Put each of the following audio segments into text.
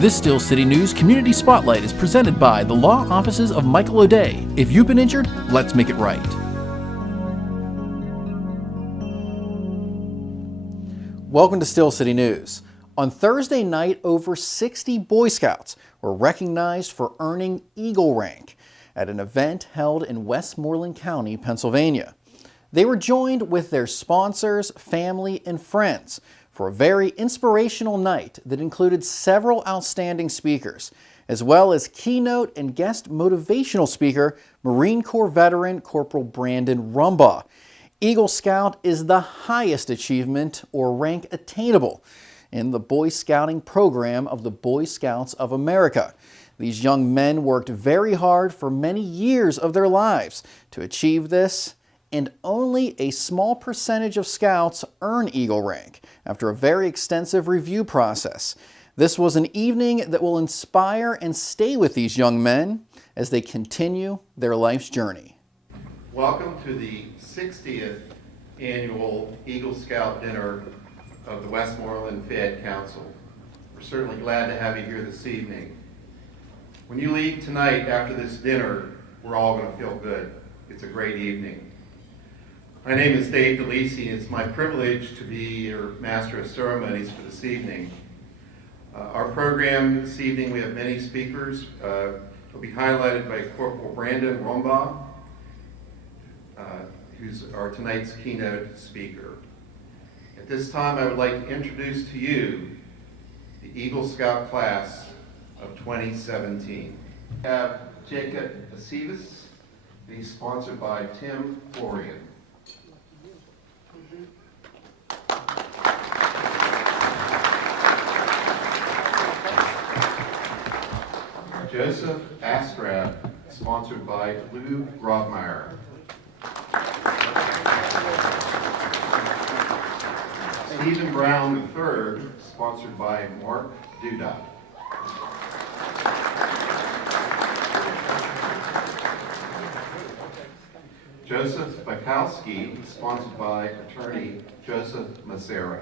This Still City News Community Spotlight is presented by the Law Offices of Michael O'Day. If you've been injured, let's make it right. Welcome to Still City News. On Thursday night, over 60 Boy Scouts were recognized for earning Eagle rank at an event held in Westmoreland County, Pennsylvania. They were joined with their sponsors, family, and friends for a very inspirational night that included several outstanding speakers, as well as keynote and guest motivational speaker, Marine Corps veteran Corporal Brandon Rumbaugh. Eagle Scout is the highest achievement or rank attainable in the Boy Scouting program of the Boy Scouts of America. These young men worked very hard for many years of their lives to achieve this, and only a small percentage of Scouts earn Eagle rank after a very extensive review process. This was an evening that will inspire and stay with these young men as they continue their life's journey. Welcome to the 60th annual Eagle Scout dinner of the Westmoreland Fed Council. We're certainly glad to have you here this evening. When you leave tonight after this dinner, we're all going to feel good. It's a great evening. My name is Dave DeLisi, and it's my privilege to be your Master of Ceremonies for this evening. Our program this evening, we have many speakers. Will be highlighted by Corporal Brandon Rumbaugh, who's our tonight's keynote speaker. At this time, I would like to introduce to you the Eagle Scout class of 2017. We have Jacob Acevis. He's sponsored by Tim Florian. Joseph Astrad, sponsored by Lou Grobmeyer. Stephen Brown III, sponsored by Mark Duda. Joseph Bukowski, sponsored by attorney Joseph Massero.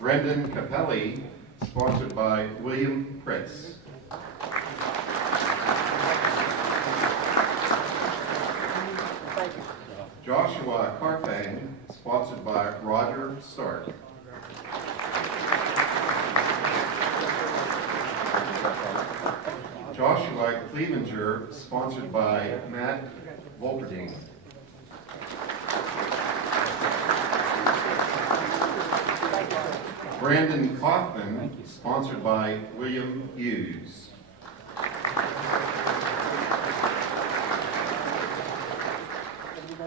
Brendan Capelli, sponsored by William Pritz. Joshua Carfang, sponsored by Roger Stark. Joshua Clevenger, sponsored by Matt Volperding. Brandon Kaufman, sponsored by William Hughes.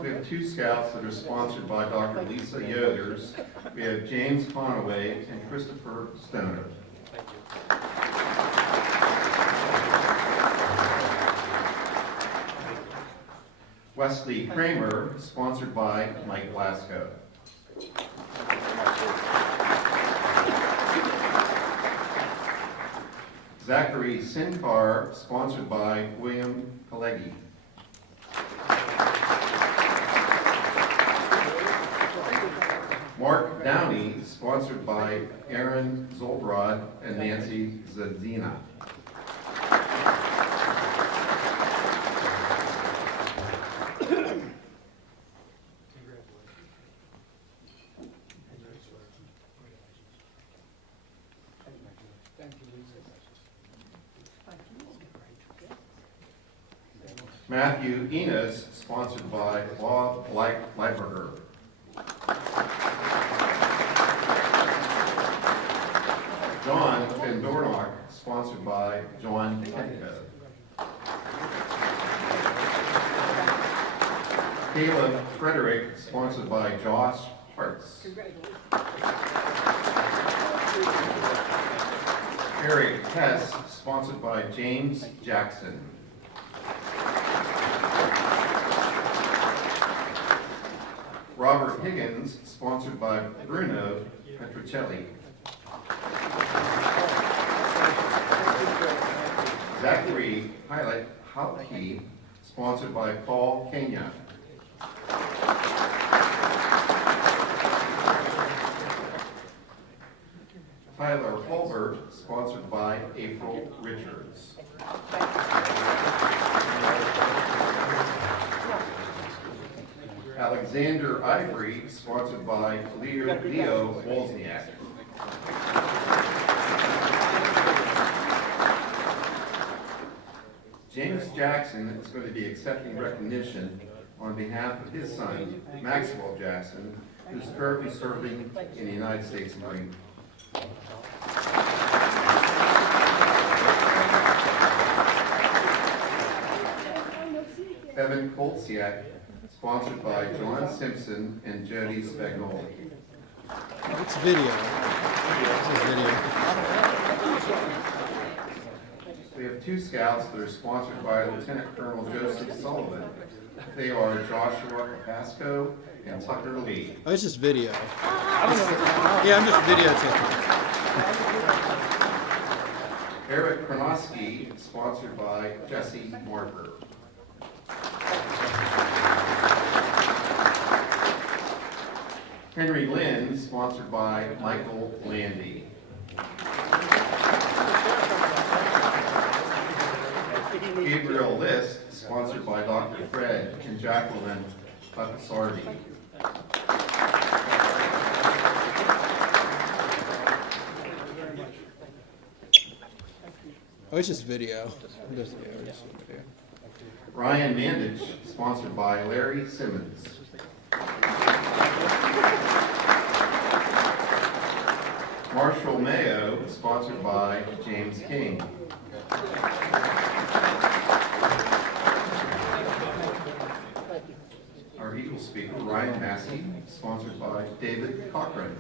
We have two scouts that are sponsored by Dr. Lisa Yothers. We have James Conaway and Christopher Stoner. Wesley Kramer, sponsored by Mike Blasco. Zachary Sinkar, sponsored by William Pileggi. Mark Downey, sponsored by Aaron Zolbrod and Nancy Zadzina. Matthew Enos, sponsored by Bob Leiberger. John Van Dornock, sponsored by John Kenko. Caleb Frederick, sponsored by Josh Hartz. Eric Hess, sponsored by James Jackson. Robert Higgins, sponsored by Bruno Petrocelli. Zachary Halke, sponsored by Paul Kenya. April Richards. Alexander Ivory, sponsored by Leo Wozniak. James Jackson is going to be accepting recognition on behalf of his son, Maxwell Jackson, who's currently serving in the United States Marine. Evan Koltsiak, sponsored by John Simpson and Jody Spagnoli. It's video. This is video. We have two scouts that are sponsored by Lieutenant Colonel Joseph Sullivan. They are Joshua Pasco and Tucker Lee. Oh, it's just video. Yeah, I'm just videotaping. Eric Kronosky, sponsored by Jesse Marker. Henry Lynn, sponsored by Michael Landy. Gabriel List, sponsored by Dr. Fred and Jacqueline Pakasardi. Oh, it's just video. Just video. Ryan Mandich, sponsored by Larry Simmons. Marshall Mayo, sponsored by James King. Our Eagle speaker, Ryan Massey, sponsored by David Cochran.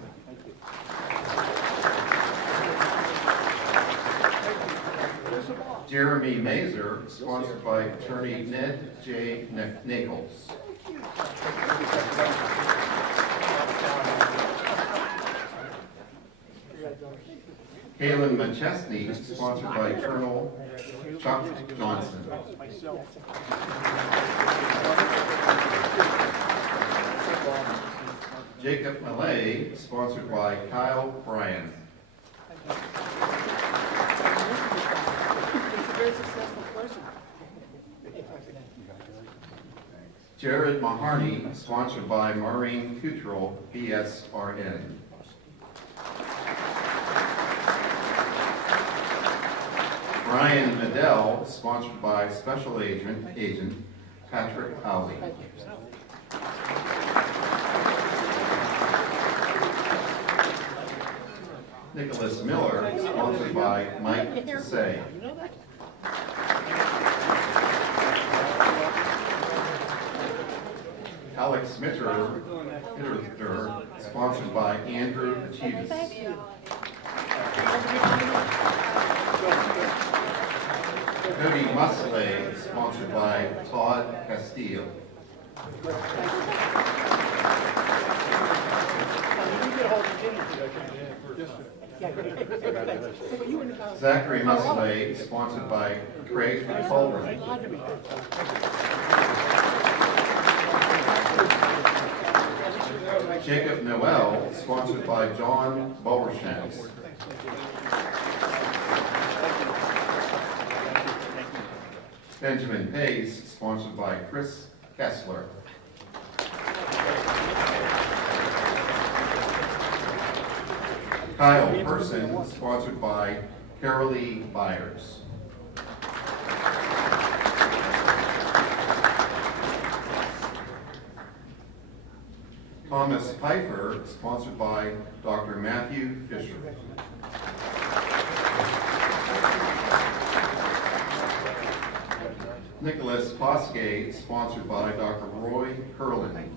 Jeremy Mazer, sponsored by attorney Ned J. Nichols. Kaylin McChesney, sponsored by Colonel Chuck Johnson. Jacob Millay, sponsored by Kyle Bryan. Jared Maharney, sponsored by Maureen Cuttrell, BSRN. Brian Medell, sponsored by Special Agent Patrick Howley. Nicholas Miller, sponsored by Mike Say. Alex Mitcher, sponsored by Andrew Achievas. Cody Musley, sponsored by Todd Castillo. Zachary Musley, sponsored by Craig Fulmer. Jacob Noel, sponsored by John Bowershanks. Benjamin Pace, sponsored by Chris Kessler. Kyle Person, sponsored by Carolee Byers. Thomas Pfeiffer, sponsored by Dr. Matthew Fisher. Nicholas Poskay, sponsored by Dr. Roy Curlin.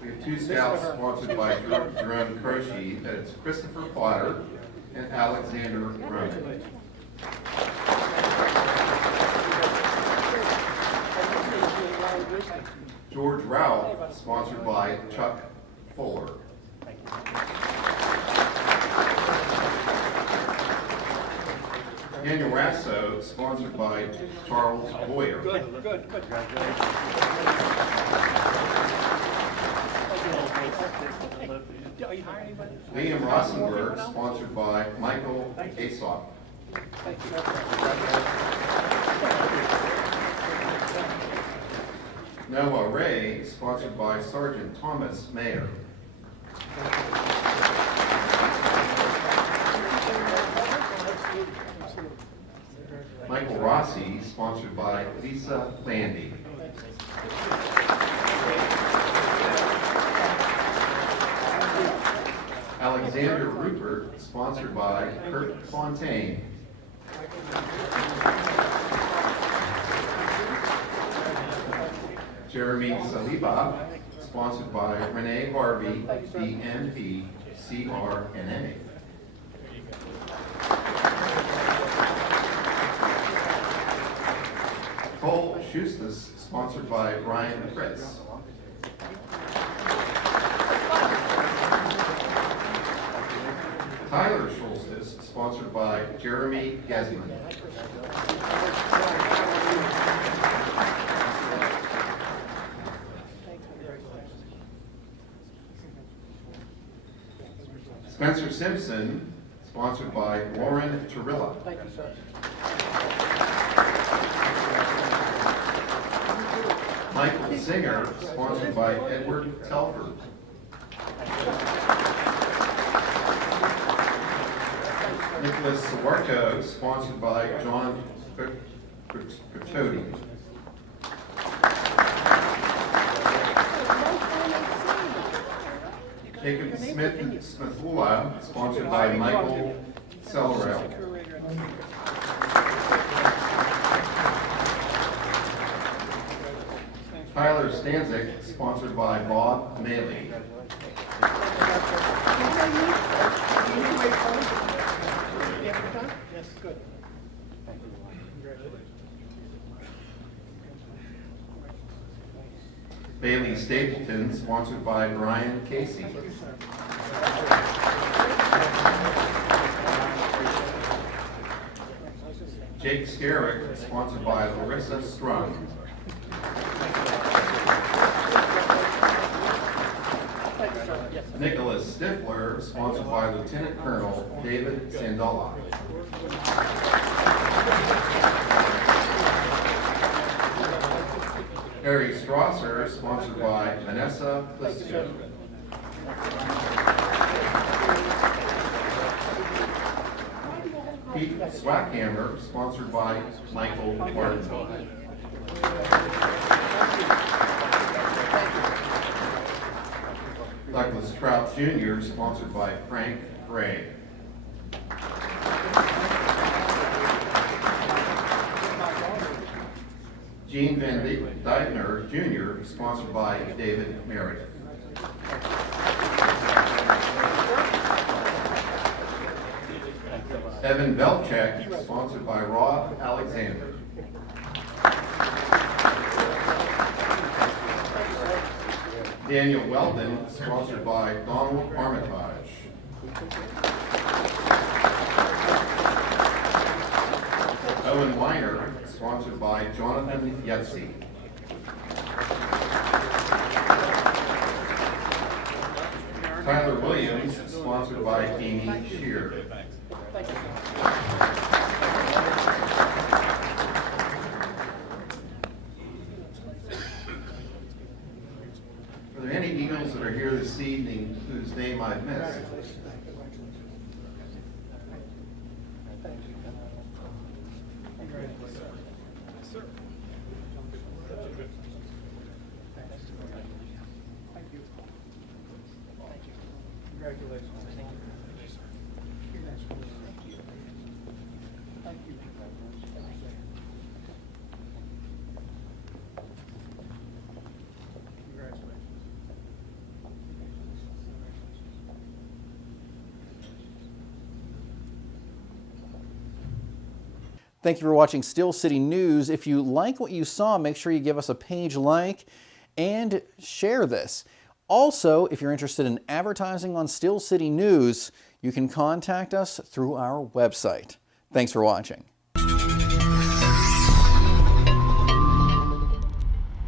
We have two scouts sponsored by Jerome Croce. That's Christopher Potter and Alexander Roman. George Ralph, sponsored by Chuck Fuller. Daniel Rasso, sponsored by Charles Boyer. Good. Liam Rosenberg, sponsored by Michael Aesop. Noah Ray, sponsored by Sergeant Thomas Mayer. Michael Rossi, sponsored by Lisa Landy. Alexander Rupert, sponsored by Kurt Fontaine. Jeremy Saliba, sponsored by Renee Harvey, DNP, CRNA. Cole Schustis, sponsored by Brian Fritz. Tyler Schulstis, sponsored by Jeremy Gesman. Spencer Simpson, sponsored by Lauren Turilla. Michael Singer, sponsored by Edward Telford. Nicholas Sawarto, sponsored by John Cototti. Jacob Smithula, sponsored by Michael Selrell. Tyler Stanzik, sponsored by Bob Maley. Yes, good. Bailey Stapleton, sponsored by Brian Casey. Jake Skerrick, sponsored by Larissa Strung. Nicholas Stifler, sponsored by Lieutenant Colonel David Sandola. Harry Strasser, sponsored by Vanessa Plisko. Pete Swackhammer, sponsored by Michael Martin. Douglas Trout Jr., sponsored by Frank Gray. Gene Van Dyvner Jr., sponsored by David Meredith. Evan Belchek, sponsored by Rob Alexander. Daniel Weldon, sponsored by Donald Armitage. Owen Weiner, sponsored by Jonathan Yetzi. Tyler Williams, sponsored by Amy Shear. Are there any Eagles that are here this evening whose name I've missed? Congratulations. Thank you. Thank you for watching Steel City News. If you like what you saw, make sure you give us a page like and share this. Also, if you're interested in advertising on Steel City News, you can contact us through our website. Thanks for watching.